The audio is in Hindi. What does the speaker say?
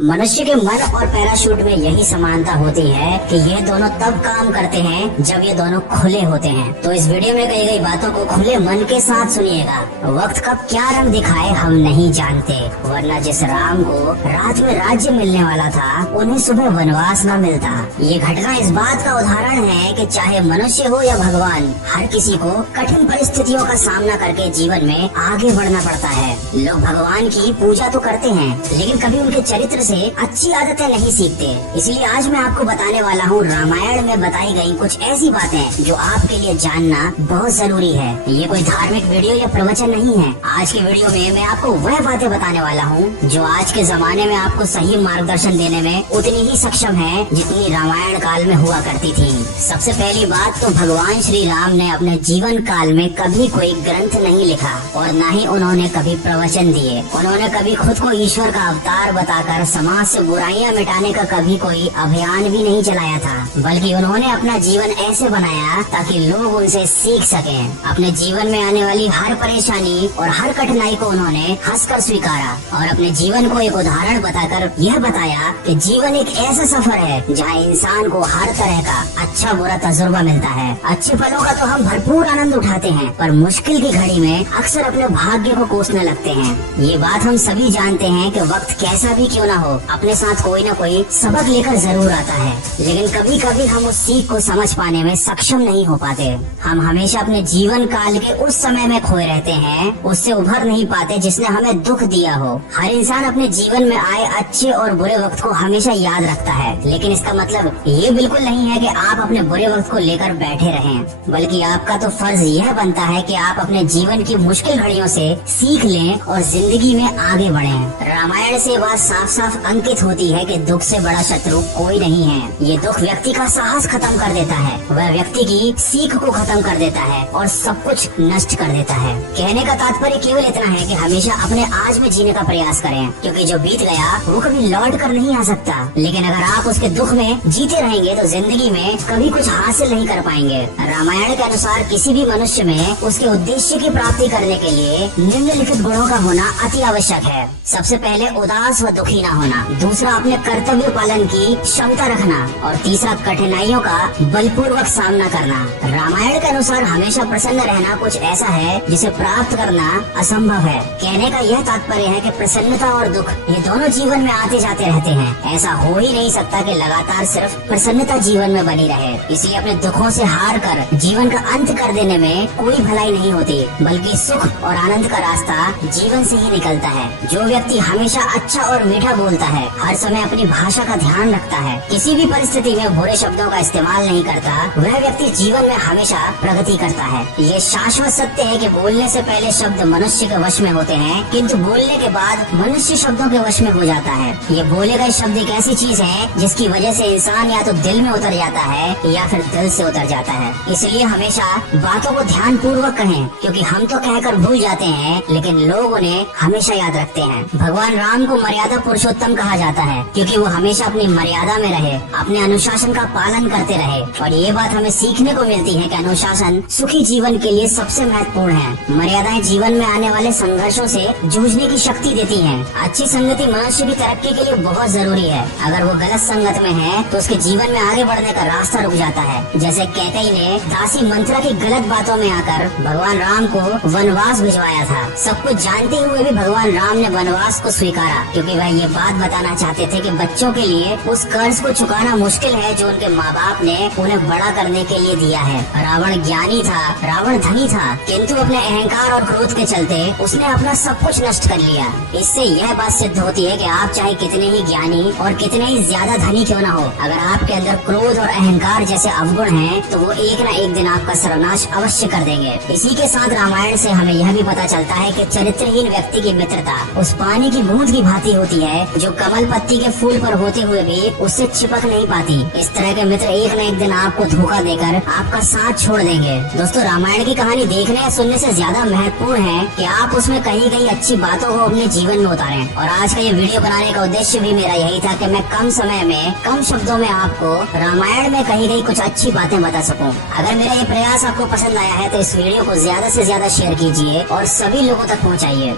मनुष्य के मन और पैराशूट में यही समानता होती है कि ये दोनों तब काम करते हैं जब ये दोनों खुले होते हैं। तो इस वीडियो में कही गई बातों को खुले मन के साथ सुनिएगा। वक्त कब क्या रंग दिखाए हम नहीं जानते, वरना जिस राम को रात में राज्य मिलने वाला था उन्हें सुबह वनवास न मिलता। ये घटना इस बात का उदाहरण है कि चाहे मनुष्य हो या भगवान, हर किसी को कठिन परिस्थितियों का सामना करके जीवन में आगे बढ़ना पड़ता है। लोग भगवान की पूजा तो करते हैं, लेकिन कभी उनके चरित्र से अच्छी आदतें नहीं सीखते। इसलिए आज मैं आपको बताने वाला हूँ रामायण में बताई गई कुछ ऐसी बातें जो आपके लिए जानना बहुत जरूरी है। ये कोई धार्मिक वीडियो या प्रवचन नहीं है। आज के वीडियो में मैं आपको वह बातें बताने वाला हूँ जो आज के जमाने में आपको सही मार्गदर्शन देने में उतनी ही सक्षम है जितनी रामायण काल में हुआ करती थी। सबसे पहली बात तो भगवान श्री राम ने अपने जीवन काल में कभी कोई ग्रंथ नहीं लिखा और न ही उन्होंने कभी प्रवचन दिए। उन्होंने कभी खुद को ईश्वर का अवतार बताकर समाज से बुराइयां मिटाने का कभी कोई अभियान भी नहीं चलाया था, बल्कि उन्होंने अपना जीवन ऐसे बनाया ताकि लोग उनसे सीख सकें। अपने जीवन में आने वाली हर परेशानी और हर कठिनाई को उन्होंने हंसकर स्वीकारा और अपने जीवन को एक उदाहरण बताकर यह बताया कि जीवन एक ऐसा सफर है जहाँ इंसान को हर तरह का अच्छा बुरा तजुर्बा मिलता है। अच्छे फलों का तो हम भरपूर आनंद उठाते हैं, पर मुश्किल की घड़ी में अक्सर अपने भाग्य को कोसने लगते हैं। ये बात हम सभी जानते हैं कि वक्त कैसा भी क्यों न हो, अपने साथ कोई न कोई सबक लेकर जरूर आता है, लेकिन कभी कभी हम उस सीख को समझ पाने में सक्षम नहीं हो पाते। हम हमेशा अपने जीवन काल के उस समय में खोए रहते हैं, उससे उभर नहीं पाते जिसने हमें दुख दिया हो। हर इंसान अपने जीवन में आए अच्छे और बुरे वक्त को हमेशा याद रखता है, लेकिन इसका मतलब ये बिल्कुल नहीं है कि आप अपने बुरे वक्त को लेकर बैठे रहें, बल्कि आपका तो फर्ज यह बनता है कि आप अपने जीवन की मुश्किल घड़ियों से सीख लें और जिंदगी में आगे बढ़ें। रामायण से बात साफ साफ अंकित होती है कि दुख से बड़ा शत्रु कोई नहीं है। ये दुख व्यक्ति का साहस खत्म कर देता है, वह व्यक्ति की सीख को खत्म कर देता है और सब कुछ नष्ट कर देता है। कहने का तात्पर्य केवल इतना है कि हमेशा अपने आज में जीने का प्रयास करें, क्योंकि जो बीत गया वो कभी लौट कर नहीं आ सकता। लेकिन अगर आप उसके दुख में जीते रहेंगे तो जिंदगी में कभी कुछ हासिल नहीं कर पाएंगे। रामायण के अनुसार किसी भी मनुष्य में उसके उद्देश्य की प्राप्ति करने के लिए निम्नलिखित गुणों का होना अति आवश्यक है। सबसे पहले उदास व दुखी न होना, दूसरा अपने कर्तव्य पालन की क्षमता रखना और तीसरा कठिनाइयों का बलपूर्वक सामना करना। रामायण के अनुसार हमेशा प्रसन्न रहना कुछ ऐसा है जिसे प्राप्त करना असंभव है। कहने का यह तात्पर्य है कि प्रसन्नता और दुख ये दोनों जीवन में आते जाते रहते हैं। ऐसा हो ही नहीं सकता कि लगातार सिर्फ प्रसन्नता जीवन में बनी रहे। इसलिए अपने दुखों से हार कर जीवन का अंत कर देने में कोई भलाई नहीं होती, बल्कि सुख और आनंद का रास्ता जीवन से ही निकलता है। जो व्यक्ति हमेशा अच्छा और मीठा बोलता है, हर समय अपनी भाषा का ध्यान रखता है, किसी भी परिस्थिति में बुरे शब्दों का इस्तेमाल नहीं करता, वह व्यक्ति जीवन में हमेशा प्रगति करता है। ये शाश्वत सत्य है कि बोलने से पहले शब्द मनुष्य के वश में होते हैं, किंतु बोलने के बाद मनुष्य शब्दों के वश में हो जाता है। ये बोले गए शब्द एक ऐसी चीज है जिसकी वजह से इंसान या तो दिल में उतर जाता है या फिर दिल से उतर जाता है। इसलिए हमेशा बातों को ध्यान पूर्वक कहें, क्योंकि हम तो कहकर भूल जाते हैं लेकिन लोग उन्हें हमेशा याद रखते हैं। भगवान राम को मर्यादा पुरुषोत्तम कहा जाता है, क्योंकि वो हमेशा अपनी मर्यादा में रहे, अपने अनुशासन का पालन करते रहे। और ये बात हमें सीखने को मिलती है कि अनुशासन सुखी जीवन के लिए सबसे महत्वपूर्ण है। मर्यादाएं जीवन में आने वाले संघर्षों से जूझने की शक्ति देती हैं। अच्छी संगति मनुष्य की तरक्की के लिए बहुत जरूरी है। अगर वो गलत संगत में है तो उसके जीवन में आगे बढ़ने का रास्ता रुक जाता है। जैसे कैकेयी ने दासी मंथरा की गलत बातों में आकर भगवान राम को वनवास भिजवाया था। सब कुछ जानते हुए भी भगवान राम ने वनवास को स्वीकारा, क्योंकि वह ये बात बताना चाहते थे कि बच्चों के लिए उस कर्ज को चुकाना मुश्किल है जो उनके माँ बाप ने उन्हें बड़ा करने के लिए दिया है। रावण ज्ञानी था, रावण धनी था, किंतु अपने अहंकार और क्रोध के चलते उसने अपना सब कुछ नष्ट कर लिया। इससे यह बात सिद्ध होती है कि आप चाहे कितने ही ज्ञानी और कितने ही ज्यादा धनी क्यों न हो, अगर आपके अंदर क्रोध और अहंकार जैसे अवगुण हैं, तो वो एक न एक दिन आपका सर्वनाश अवश्य कर देंगे। इसी के साथ रामायण से हमें यह भी पता चलता है कि चरित्रहीन व्यक्ति की मित्रता उस पानी की बूंद की भांति होती है जो कमल पत्ती के फूल पर होते हुए भी उससे चिपक नहीं पाती। इस तरह के मित्र एक न एक दिन आपको धोखा देकर आपका साथ छोड़ देंगे। दोस्तों, रामायण की कहानी देखने या सुनने से ज्यादा महत्वपूर्ण है कि आप उसमें कही गई अच्छी बातों को अपने जीवन में उतारें। और आज का ये वीडियो बनाने का उद्देश्य भी मेरा यही था कि मैं कम समय में कम शब्दों में आपको रामायण में कही गई कुछ अच्छी बातें बता सकूं। अगर मेरा ये प्रयास आपको पसंद आया है तो इस वीडियो को ज्यादा से ज्यादा शेयर कीजिए और सभी लोगों तक पहुंचाइए।